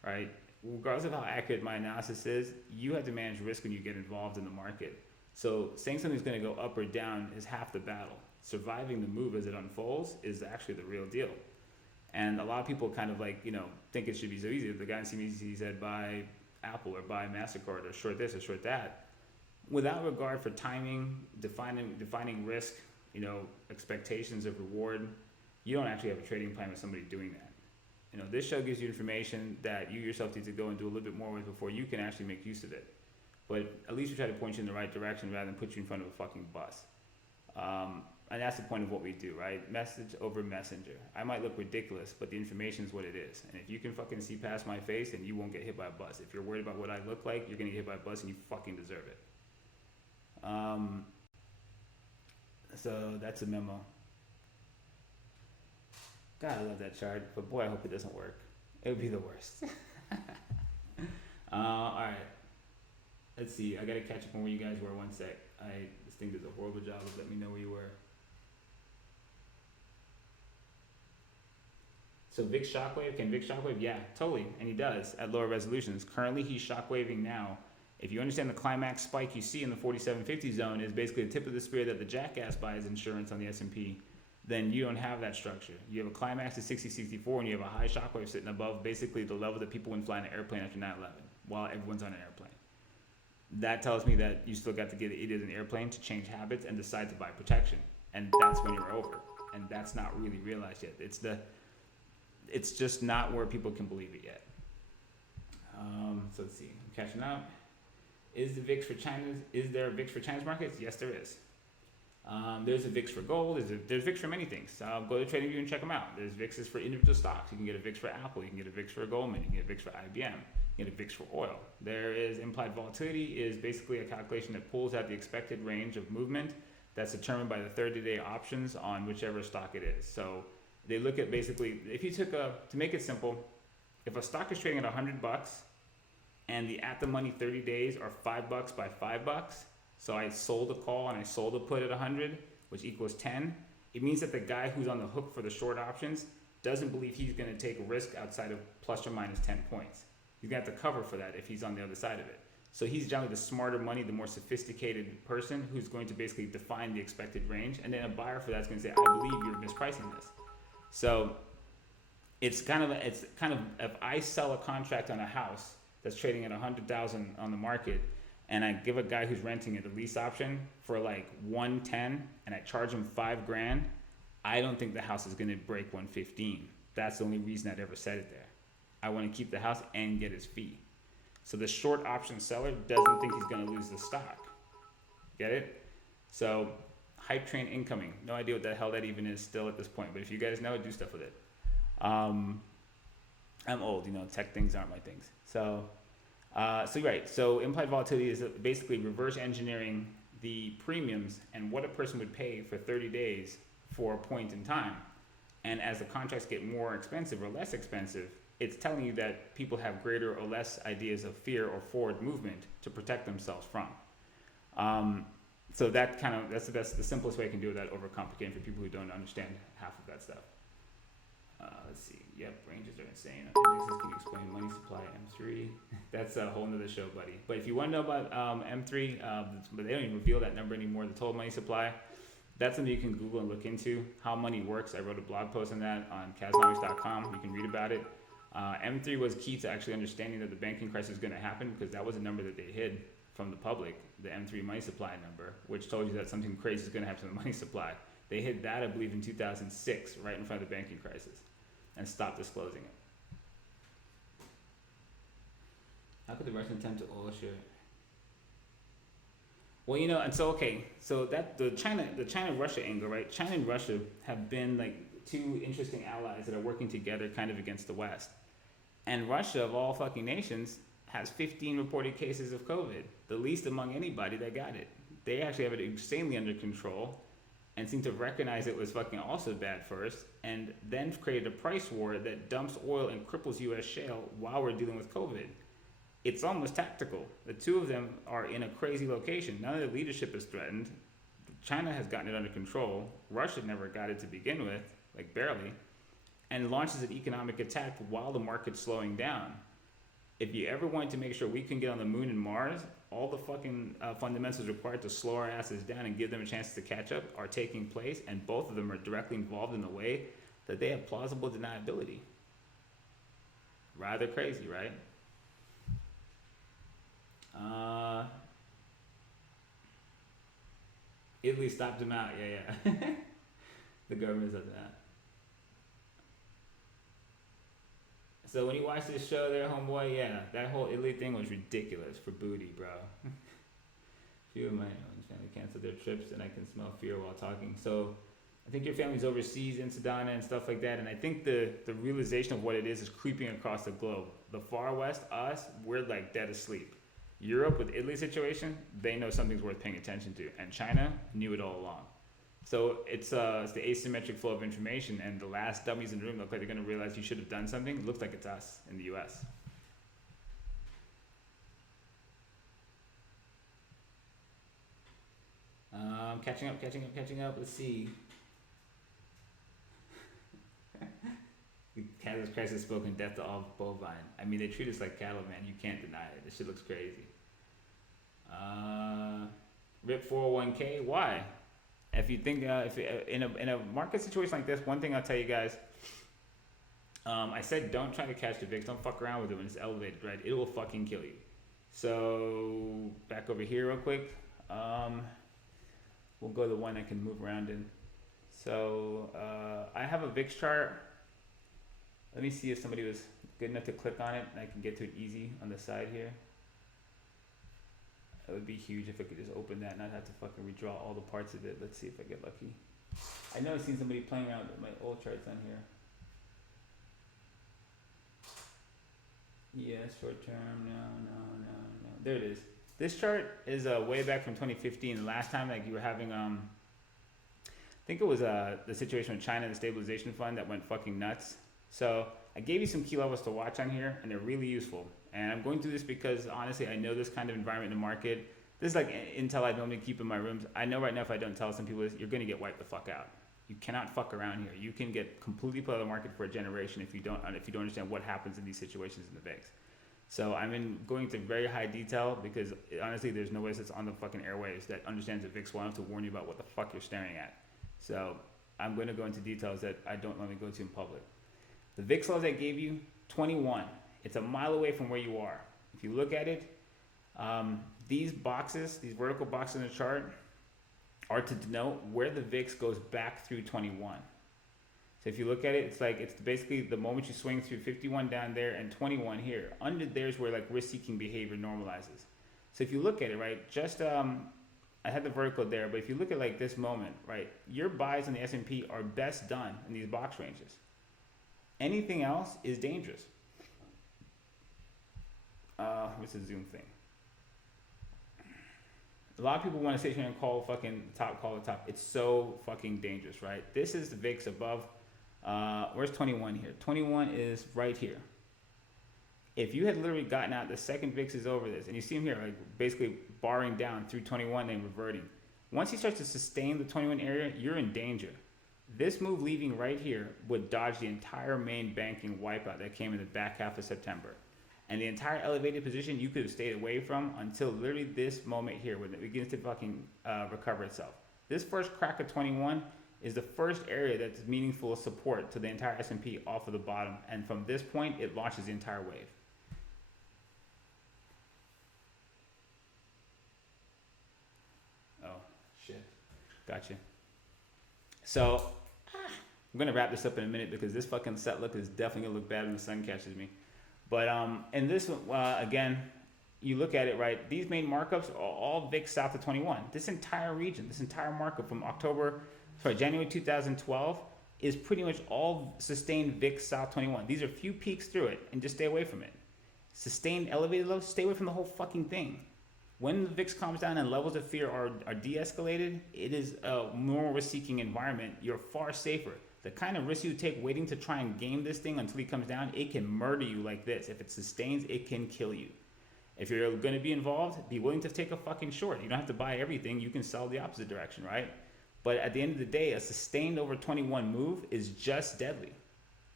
right? Regardless of how accurate my analysis is, you have to manage risk when you get involved in the market. So saying something's gonna go up or down is half the battle. Surviving the move as it unfolds is actually the real deal. And a lot of people kind of think it should be so easy. If the guy in CBC said buy Apple or buy MasterCard or short this or short that, without regard for timing, defining risk, expectations of reward, you don't actually have a trading plan with somebody doing that. This show gives you information that you yourself need to go and do a little bit more with before you can actually make use of it. But at least we try to point you in the right direction rather than put you in front of a fucking bus. And that's the point of what we do, right? Message over messenger. I might look ridiculous, but the information is what it is. And if you can fucking see past my face, then you won't get hit by a bus. If you're worried about what I look like, you're gonna get hit by a bus and you fucking deserve it. So that's a memo. God, I love that chart, but boy, I hope it doesn't work. It would be the worst. All right. Let's see. I gotta catch up on where you guys were. One sec. This thing does a horrible job of letting me know where you were. So VIX shockwave, can VIX shockwave? Yeah, totally, and he does at lower resolutions. Currently, he's shockwaving now. If you understand the climax spike you see in the 4750 zone is basically the tip of the spear that the jackass buys insurance on the S&P, then you don't have that structure. You have a climax at 6064 and you have a high shockwave sitting above basically the level that people wouldn't fly in an airplane after 9/11 while everyone's on an airplane. That tells me that you still got to get it as an airplane to change habits and decide to buy protection. And that's when you're over. And that's not really realized yet. It's just not where people can believe it yet. So let's see. I'm catching up. Is there a VIX for China's markets? Yes, there is. There's a VIX for gold. There's VIX for many things. Go to TradingView and check them out. There's VIXs for individual stocks. You can get a VIX for Apple. You can get a VIX for Goldman. You can get a VIX for IBM. You can get a VIX for oil. There is implied volatility is basically a calculation that pulls out the expected range of movement that's determined by the 30-day options on whichever stock it is. So they look at basically, if you took to make it simple, if a stock is trading at $100 and the at the money 30 days are $5 by $5, so I sold a call and I sold a put at 100, which equals 10, it means that the guy who's on the hook for the short options doesn't believe he's going to take a risk outside of plus or minus 10 points. He's going to have to cover for that if he's on the other side of it. So he's generally the smarter money, the more sophisticated person who's going to basically define the expected range. And then a buyer for that's going to say, I believe you're mispricing this. So it's kind of if I sell a contract on a house that's trading at 100,000 on the market, and I give a guy who's renting it a lease option for like 110, and I charge him $5,000, I don't think the house is going to break 115. That's the only reason I'd ever set it there. I want to keep the house and get his fee. So the short option seller doesn't think he's going to lose the stock. Get it? So hype train incoming. No idea what the hell that even is still at this point. But if you guys know it, do stuff with it. I'm old, tech things aren't my things. So right. So implied volatility is basically reverse engineering the premiums and what a person would pay for 30 days for a point in time. And as the contracts get more expensive or less expensive, it's telling you that people have greater or less ideas of fear or forward movement to protect themselves from. So that's the simplest way I can do it without overcomplicating for people who don't understand half of that stuff. Let's see. Yep, ranges are insane. Indexes, can you explain money supply M3? That's a whole nother show, buddy. But if you want to know about M3, but they don't even reveal that number anymore, the total money supply, that's something you can Google and look into. How money works. I wrote a blog post on that on Winternomics.eth. You can read about it. M3 was key to actually understanding that the banking crisis was going to happen, because that was a number that they hid from the public, the M3 money supply number, which told you that something crazy is going to happen to the money supply. They hid that, I believe, in 2006, right in front of the banking crisis, and stopped disclosing it. How could the Russian attempt to oil share? Well, and so that the China-Russia angle, right? China and Russia have been like two interesting allies that are working together kind of against the West. And Russia, of all fucking nations, has 15 reported cases of COVID, the least among anybody that got it. They actually have it insanely under control and seem to recognize it was fucking also bad first, and then created a price war that dumps oil and cripples U.S. shale while we're dealing with COVID. It's almost tactical. The two of them are in a crazy location. None of the leadership is threatened. China has gotten it under control. Russia never got it to begin with, like barely, and launches an economic attack while the market's slowing down. If you ever want to make sure we can get on the moon and Mars, all the fucking fundamentals required to slow our asses down and give them a chance to catch up are taking place, and both of them are directly involved in a way that they have plausible deniability. Rather crazy, right? Italy stopped him out. Yeah. The government does that. So when you watch this show there, homeboy, yeah, that whole Italy thing was ridiculous for booty, bro. Few of my own family canceled their trips, and I can smell fear while talking. So I think your family's overseas in Sedona and stuff like that, and I think the realization of what it is creeping across the globe. The far west, us, we're like dead asleep. Europe with Italy situation, they know something's worth paying attention to, and China knew it all along. So it's the asymmetric flow of information, and the last dummies in the room look like they're going to realize you should have done something. It looks like it's us in the U.S. Catching up. Let's see. Catalyst crisis spoken death to all bovine. I mean, they treat us like cattle, man. You can't deny it. This shit looks crazy. RIP 401k. Why? If you think if in a market situation like this, one thing I'll tell you guys, I said don't try to catch the VIX. Don't fuck around with it when it's elevated, right? It will fucking kill you. So back over here real quick. We'll go to the one I can move around in. So I have a VIX chart. Let me see if somebody was good enough to click on it and I can get to it easy on the side here. It would be huge if I could just open that and not have to fucking redraw all the parts of it. Let's see if I get lucky. I know I've seen somebody playing around with my old charts on here. Yeah, short term, no. There it is. This chart is way back from 2015. The last time like you were having think it was the situation with China and the stabilization fund that went fucking nuts. So I gave you some key levels to watch on here, and they're really useful. And I'm going through this because honestly, I know this kind of environment in the market. This is like intel I normally keep in my rooms. I know right now if I don't tell some people this, you're going to get wiped the fuck out. You cannot fuck around here. You can get completely put out of the market for a generation if you don't understand what happens in these situations in the VIX. So I'm going into very high detail because honestly, there's no way that's on the fucking airwaves that understands the VIX well enough to warn you about what the fuck you're staring at. So I'm going to go into details that I don't normally go to in public. The VIX levels I gave you, 21. It's a mile away from where you are. If you look at it, these boxes, these vertical boxes in the chart, are to denote where the VIX goes back through 21. So if you look at it, it's basically the moment you swing through 51 down there and 21 here. Under there's where like risk-seeking behavior normalizes. So if you look at it, right, just I had the vertical there, but if you look at like this moment, right, your buys on the S&P are best done in these box ranges. Anything else is dangerous. What's the zoom thing? A lot of people want to sit here and call the top. It's so fucking dangerous, right? This is the VIX above. Where's 21 here? 21 is right here. If you had literally gotten out, the second VIX is over this, and you see him here, like basically barring down through 21 and reverting. Once he starts to sustain the 21 area, you're in danger. This move leaving right here would dodge the entire main banking wipeout that came in the back half of September. And the entire elevated position you could have stayed away from until literally this moment here when it begins to fucking recover itself. This first crack of 21 is the first area that's meaningful support to the entire S&P off of the bottom. And from this point, it launches the entire wave. Oh, shit. Gotcha. So, I'm going to wrap this up in a minute because this fucking set look is definitely going to look bad when the sun catches me. But in this again, you look at it, right? These main markups are all VIX south of 21. This entire region, this entire markup from January 2012 is pretty much all sustained VIX south 21. These are few peaks through it, and just stay away from it. Sustained elevated lows, stay away from the whole fucking thing. When the VIX calms down and levels of fear are de-escalated, it is a more risk-seeking environment. You're far safer. The kind of risk you take waiting to try and game this thing until he comes down, it can murder you like this. If it sustains, it can kill you. If you're going to be involved, be willing to take a fucking short. You don't have to buy everything. You can sell the opposite direction, right? But at the end of the day, a sustained over 21 move is just deadly.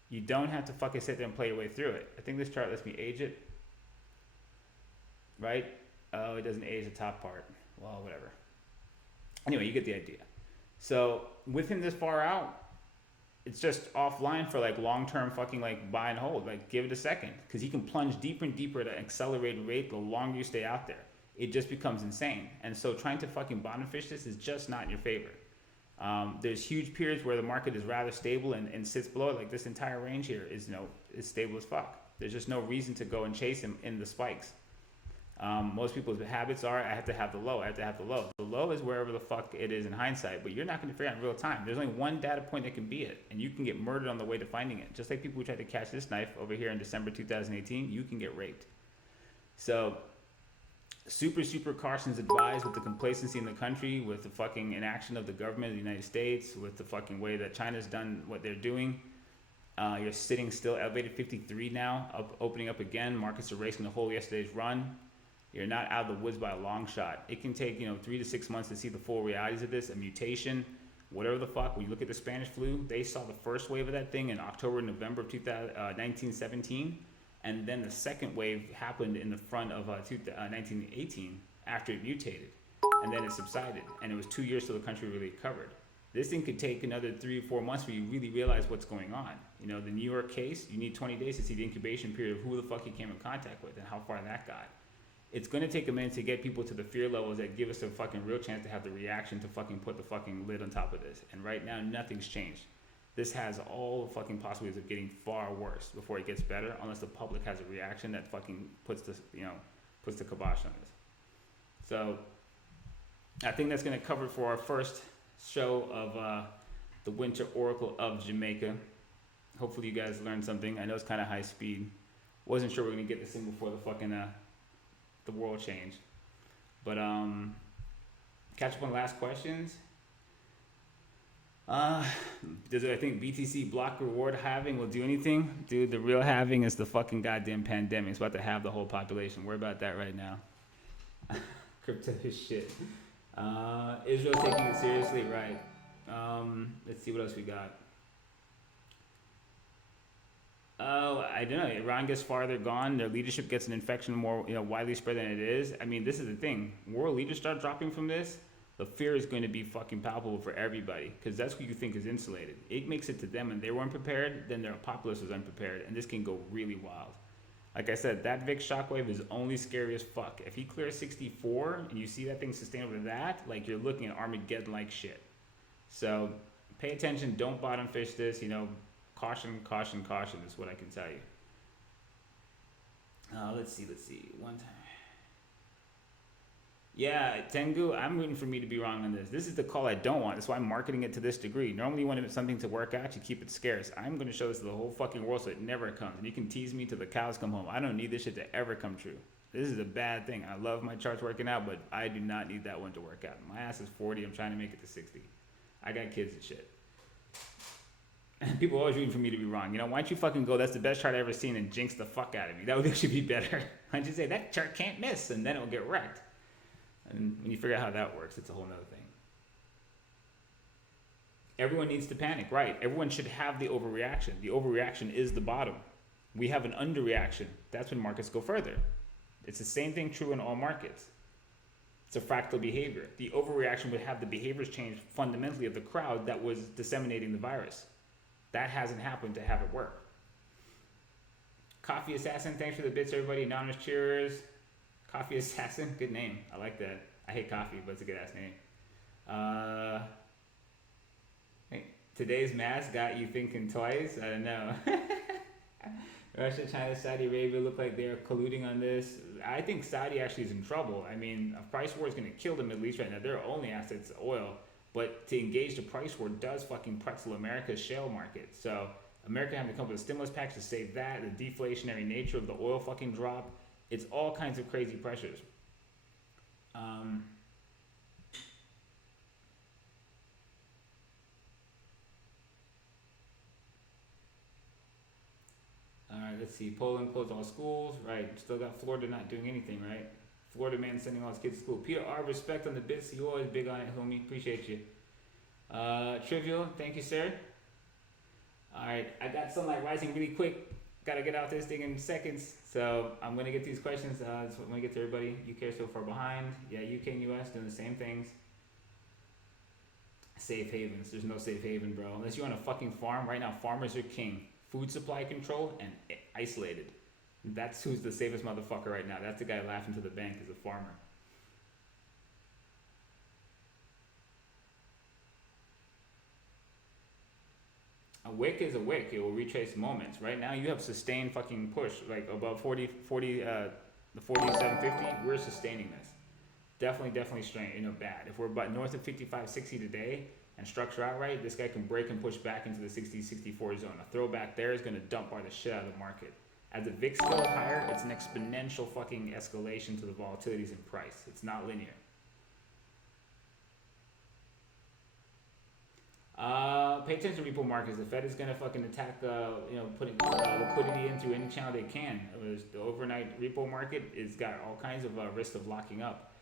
You don't have to fucking sit there and play your way through it. I think this chart lets me age it. Right? Oh, it doesn't age the top part. Well, whatever. Anyway, you get the idea. So within this far out, it's just offline for like long-term fucking like buy and hold. Like give it a second because you can plunge deeper and deeper at an accelerated rate the longer you stay out there. It just becomes insane. And so trying to fucking bottom fish this is just not in your favor. There's huge periods where the market is rather stable and sits below it. Like this entire range here is is stable as fuck. There's just no reason to go and chase him in the spikes. Most people's habits are, I have to have the low, I have to have the low. The low is wherever the fuck it is in hindsight, but you're not going to figure out in real time. There's only one data point that can be it, and you can get murdered on the way to finding it. Just like people who tried to catch this knife over here in December 2018, you can get raped. So, super caution's advised with the complacency in the country, with the fucking inaction of the government of the United States, with the fucking way that China's done what they're doing. You're sitting still, elevated 53 now, opening up again. Markets are racing to hold yesterday's run. You're not out of the woods by a long shot. It can take 3 to 6 months to see the full realities of this, a mutation, whatever the fuck. When you look at the Spanish flu, they saw the first wave of that thing in October, November of 1917, and then the second wave happened in the front of 1918 after it mutated, and then it subsided, and it was 2 years till the country really recovered. This thing could take another 3 or 4 months for you to really realize what's going on. The New York case, you need 20 days to see the incubation period of who the fuck you came in contact with and how far that got. It's going to take a minute to get people to the fear levels that give us a fucking real chance to have the reaction to fucking put the fucking lid on top of this. And right now, nothing's changed. This has all the fucking possibilities of getting far worse before it gets better, unless the public has a reaction that fucking puts the kibosh on this. So, I think that's going to cover it for our first show of the Winter Oracle of Jamaica. Hopefully you guys learned something. I know it's kind of high speed. Wasn't sure we are going to get this in before the fucking the world changed. But catch up on the last questions. Uh, does it, I think BTC block reward halving will do anything? Dude, the real halving is the fucking goddamn pandemic. It's about to have the whole population. Worry about that right now. Crypto is shit. Israel's taking it seriously, right? Let's see what else we got. Oh, I don't know. Iran gets farther gone. Their leadership gets an infection more, widely spread than it is. I mean, this is the thing. World leaders start dropping from this. The fear is going to be fucking palpable for everybody because that's who you think is insulated. It makes it to them and they weren't prepared, then their populace was unprepared, and this can go really wild. Like I said, that VIX shockwave is only scary as fuck. If he clears 64 and you see that thing sustain over that, like you're looking at Armageddon-like shit. So pay attention. Don't bottom fish this. Caution, caution, caution is what I can tell you. Let's see. One time. Yeah, Tengu, I'm rooting for me to be wrong on this. This is the call I don't want. That's why I'm marketing it to this degree. Normally, when it's something to work out, you keep it scarce. I'm going to show this to the whole fucking world so it never comes. And you can tease me till the cows come home. I don't need this shit to ever come true. This is a bad thing. I love my charts working out, but I do not need that one to work out. My ass is 40. I'm trying to make it to 60. I got kids and shit. People are always rooting for me to be wrong. Why don't you fucking go, that's the best chart I've ever seen, and jinx the fuck out of me? That would actually be better. Why don't you say, that chart can't miss, and then it'll get wrecked. And when you figure out how that works, it's a whole nother thing. Everyone needs to panic, right? Everyone should have the overreaction. The overreaction is the bottom. We have an underreaction. That's when markets go further. It's the same thing true in all markets. It's a fractal behavior. The overreaction would have the behaviors change fundamentally of the crowd that was disseminating the virus. That hasn't happened to have it work. Coffee Assassin, thanks for the bits, everybody. Anonymous cheers. Coffee Assassin, good name. I like that. I hate coffee, but it's a good ass name. Hey, today's mask got you thinking twice? I don't know. Russia, China, Saudi Arabia look like they're colluding on this. I think Saudi actually is in trouble. I mean, a price war is going to kill the Middle East right now. Their only asset's oil. But to engage the price war does fucking pretzel America's shale market. So America having to come up with a stimulus package to save that, the deflationary nature of the oil fucking drop. It's all kinds of crazy pressures. All right, let's see. Poland closed all schools. Right, still got Florida not doing anything, right? Florida man sending all his kids to school. Peter R, respect on the bits. You always big on it, homie. Appreciate you. Trivial, thank you, sir. All right, I got sunlight rising really quick. Gotta get out this thing in seconds. So I'm gonna get these questions. That's what I'm gonna get to everybody. UK so far behind. Yeah, UK and US doing the same things. Safe havens. There's no safe haven, bro. Unless you're on a fucking farm. Right now, farmers are king. Food supply control and isolated. That's who's the safest motherfucker right now. That's the guy laughing to the bank as a farmer. A wick is a wick. It will retrace moments. Right now, you have sustained fucking push, like above 40, the 4750. We're sustaining this. Definitely strain, bad. If we're about north of 55, 60 today and structure out right, this guy can break and push back into the 60, 64 zone. A throwback there is going to dump bar the shit out of the market. As the VIX goes higher, it's an exponential fucking escalation to the volatilities in price. It's not linear. Pay attention to repo markets. The Fed is going to fucking attack, putting liquidity in through any channel they can. The overnight repo market has got all kinds of risk of locking up.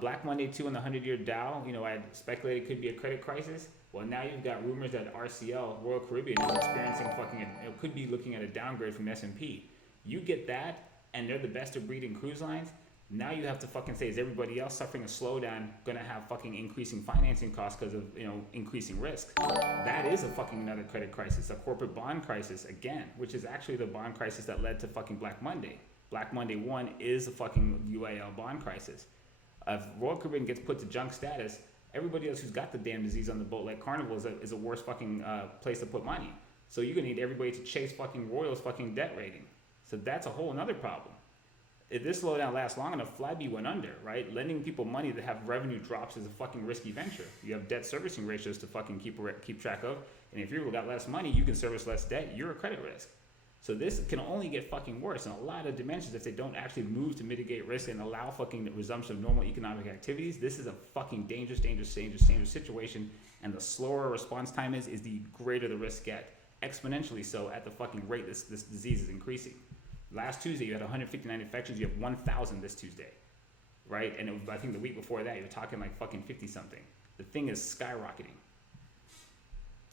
Black Monday 2 on the 100-year Dow, I speculated could be a credit crisis. Well, now you've got rumors that RCL, Royal Caribbean, is experiencing could be looking at a downgrade from S&P. You get that, and they're the best of breed in cruise lines. Now you have to fucking say, is everybody else suffering a slowdown going to have fucking increasing financing costs because of, increasing risk? That is a fucking another credit crisis, a corporate bond crisis again, which is actually the bond crisis that led to fucking Black Monday. Black Monday 1 is a fucking UAL bond crisis. If Royal Caribbean gets put to junk status, everybody else who's got the damn disease on the boat, like Carnival, is a worse fucking place to put money. So you're going to need everybody to chase fucking Royal's fucking debt rating. So that's a whole another problem. If this slowdown lasts long enough, Flybe went under, right? Lending people money that have revenue drops is a fucking risky venture. You have debt servicing ratios to fucking keep track of. And if you've got less money, you can service less debt. You're a credit risk. So this can only get fucking worse in a lot of dimensions if they don't actually move to mitigate risk and allow fucking the resumption of normal economic activities. This is a fucking dangerous situation, and the slower response time is the greater the risk get. Exponentially so at the fucking rate this disease is increasing. Last Tuesday you had 159 infections, you have 1,000 this Tuesday, right? And I think the week before that you're talking like fucking 50 something. The thing is skyrocketing.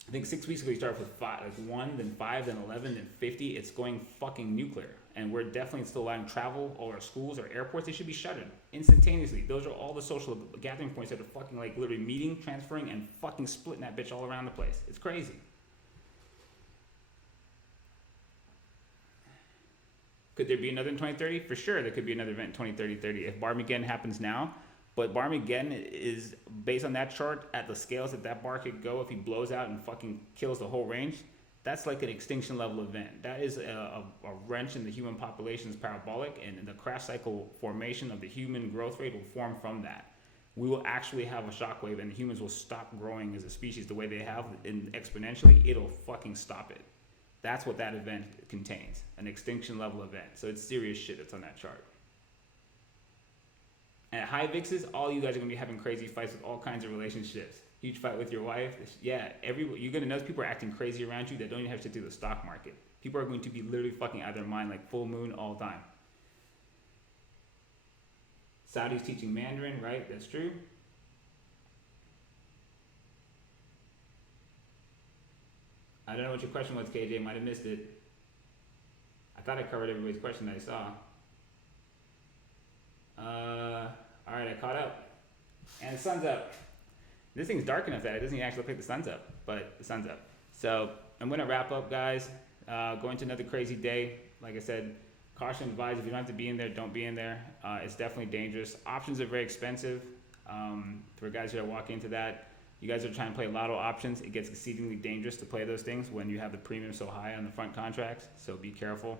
I think 6 weeks ago you started with 1, then 5, then 11, then 50. It's going fucking nuclear. And we're definitely still allowing travel. All our schools, our airports, they should be shuttered instantaneously. Those are all the social gathering points that are fucking like literally meeting, transferring, and fucking splitting that bitch all around the place. It's crazy. Could there be another in 2030? For sure there could be another event in 2030. If Barmageddon happens now, but Barmageddon is based on that chart at the scales that bar could go if he blows out and fucking kills the whole range. That's like an extinction level event. That is a wrench in the human population's parabolic, and the crash cycle formation of the human growth rate will form from that. We will actually have a shockwave, and humans will stop growing as a species the way they have exponentially. It'll fucking stop it. That's what that event contains, an extinction level event. So it's serious shit that's on that chart. And at high VIXs, all you guys are going to be having crazy fights with all kinds of relationships. Huge fight with your wife. Yeah, you're going to notice people are acting crazy around you that don't even have to do the stock market. People are going to be literally fucking out of their mind like full moon all the time. Saudi's teaching Mandarin, right? That's true. I don't know what your question was, KJ. Might have missed it. I thought I covered everybody's question that I saw. Alright, I caught up. And the sun's up. This thing's dark enough that it doesn't even actually look like the sun's up, but the sun's up. So I'm going to wrap up, guys. Going to another crazy day. Like I said, caution advised. If you don't have to be in there, don't be in there. It's definitely dangerous. Options are very expensive. For guys who are walking into that, you guys are trying to play lotto options. It gets exceedingly dangerous to play those things when you have the premium so high on the front contracts. So be careful.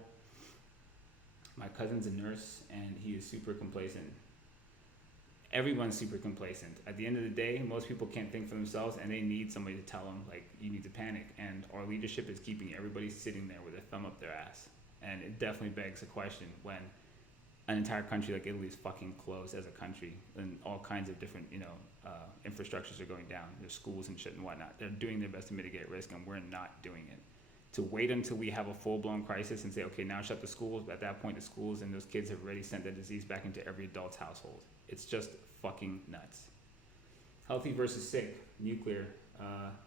My cousin's a nurse, and he is super complacent. Everyone's super complacent. At the end of the day, most people can't think for themselves, and they need somebody to tell them, like, you need to panic. And our leadership is keeping everybody sitting there with a thumb up their ass. And it definitely begs a question when an entire country like Italy is fucking closed as a country, and all kinds of different, infrastructures are going down. There's schools and shit and whatnot. They're doing their best to mitigate risk, and we're not doing it. To wait until we have a full-blown crisis and say, okay, now shut the schools. At that point, the schools and those kids have already sent the disease back into every adult's household. It's just fucking nuts. Healthy versus sick, nuclear. I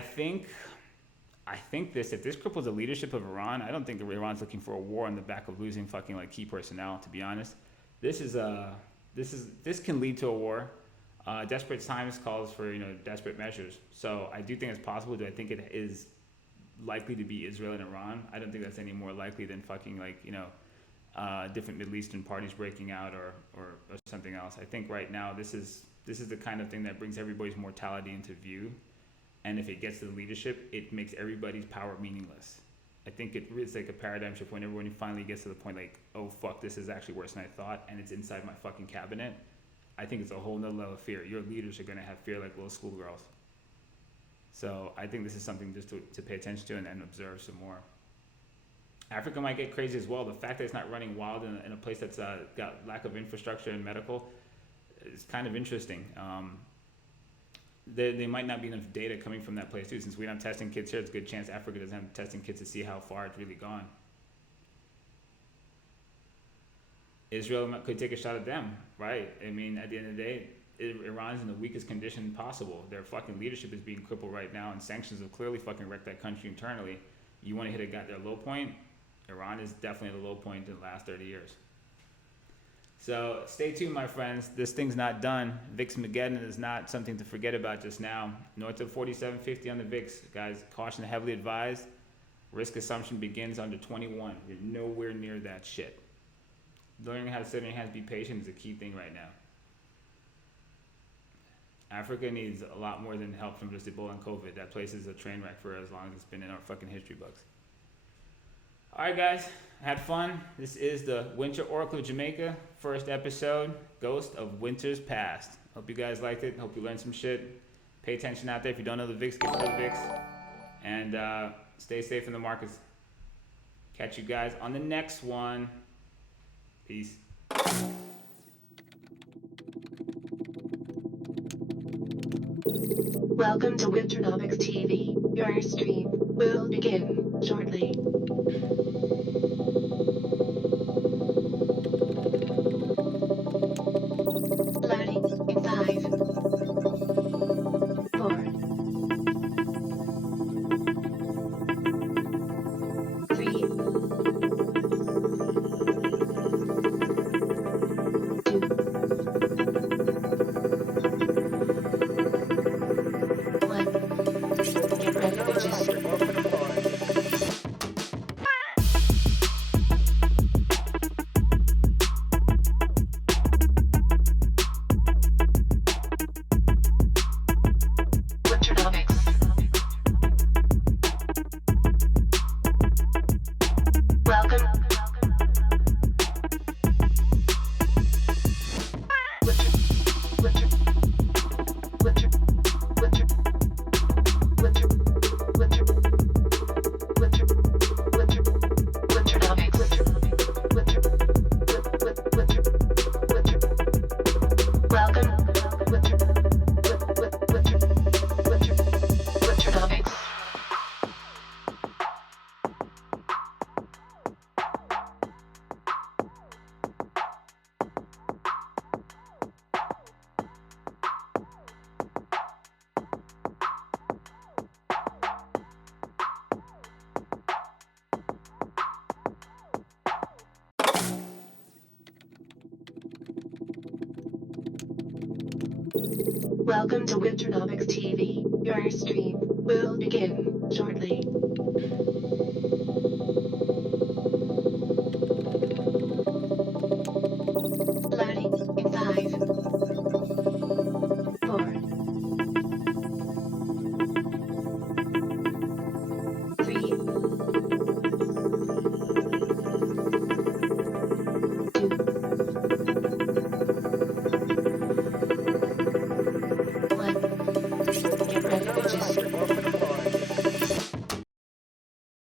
think if this cripples the leadership of Iran, I don't think Iran's looking for a war on the back of losing fucking like key personnel. To be honest, this can lead to a war. Desperate times calls for desperate measures. So I do think it's possible. Do I think it is likely to be Israel and Iran? I don't think that's any more likely than fucking different Middle Eastern parties breaking out or something else. I think right now this is the kind of thing that brings everybody's mortality into view. And if it gets to the leadership, it makes everybody's power meaningless. I think it's like a paradigm shift when everyone finally gets to the point like, oh fuck, this is actually worse than I thought, and it's inside my fucking cabinet. I think it's a whole nother level of fear. Your leaders are going to have fear like little schoolgirls. So I think this is something just to pay attention to and observe some more. Africa might get crazy as well. The fact that it's not running wild in a place that's got lack of infrastructure and medical is kind of interesting. There might not be enough data coming from that place too. Since we're not testing kids here, it's a good chance Africa doesn't have testing kids to see how far it's really gone. Israel could take a shot at them, right? I mean, at the end of the day, Iran's in the weakest condition possible. Their fucking leadership is being crippled right now, and sanctions have clearly fucking wrecked that country internally. You want to hit their low point? Iran is definitely at a low point in the last 30 years. So stay tuned, my friends. This thing's not done. VIX-mageddon is not something to forget about just now. North of 47.50 on the VIX. Guys, caution heavily advised. Risk assumption begins under 21. You're nowhere near that shit. Learning how to sit on your hands, be patient is a key thing right now. Africa needs a lot more than help from just Ebola and COVID. That place is a train wreck for as long as it's been in our fucking history books. All right, guys. Had fun. This is the Winter Oracle of Jamaica. First episode, Ghost of Winters Past. Hope you guys liked it. Hope you learned some shit. Pay attention out there. If you don't know the VIX, get to the VIX. And Stay safe in the markets. Catch you guys on the next one. Peace. Welcome to Winternomics TV. Your stream will begin shortly. Loading in 5, 4, 3, 2, 1. Get ready, bitches. Winternomics. Welcome. Winter, winter, winter, winter, winter, winter, winter, winter, Winternomics. Winter, winter, winter. Welcome. Winter, winter, Winternomics. Welcome to Winternomics TV. Your stream will begin shortly.